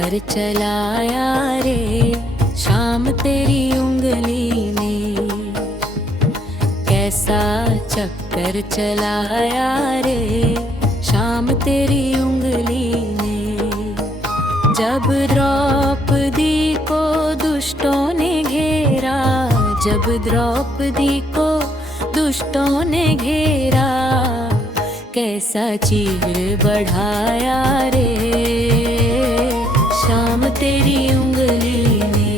चक्कर चलाया रे शाम तेरी उंगली ने। कैसा चक्कर चलाया रे शाम तेरी उंगली ने। जब द्रौपदी को दुष्टों ने घेरा, जब द्रौपदी को दुष्टों ने घेरा, कैसा चीर बढ़ाया रे शाम तेरी उंगली ने।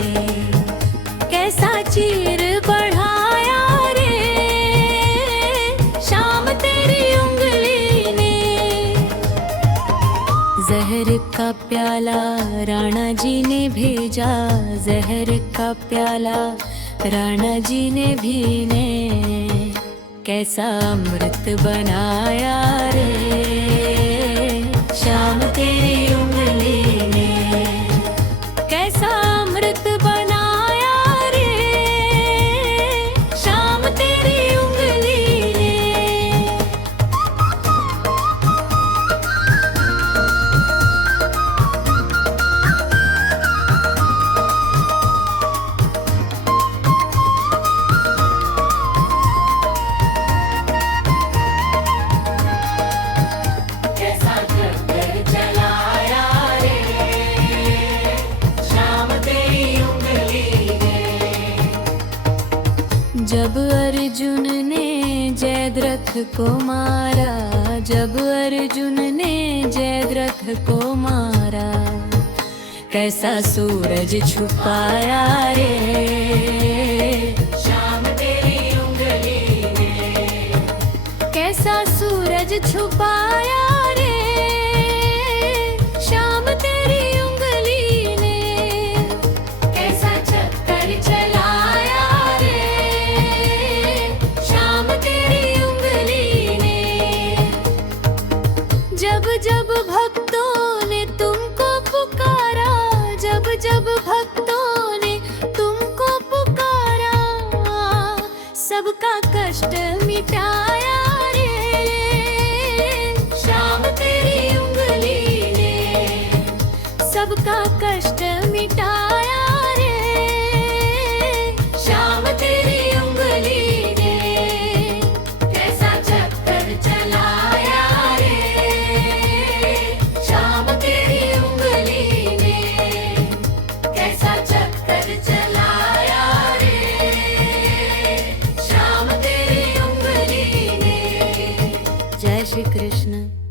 कैसा चीर बढ़ाया रे शाम तेरी उंगली ने। जहर का प्याला राणा जी ने भेजा, जहर का प्याला राणा जी ने भी ने। कैसा अमृत बनाया रे शाम तेरी उंगली ने। कैसा अमृत बनाया रे शाम तेरी उंगली ने। जब अर्जुन ने जयद्रथ को मारा, जब अर्जुन ने जयद्रथ को मारा, कैसा सूरज छुपाया रे शाम तेरी उंगली ने। कैसा सूरज छुपाया रे शाम तेरी उंगली ने। कैसा चक्कर चलाया जब जब भक्तों ने तुमको पुकारा, जब जब भक्तों ने तुमको पुकारा, सबका कष्ट मिटाया रे शाम तेरी उंगली ने। सबका कष्ट मिटाया रे शाम तेरी उंगली ने। कैसा चक्कर चलाया जय श्री कृष्ण।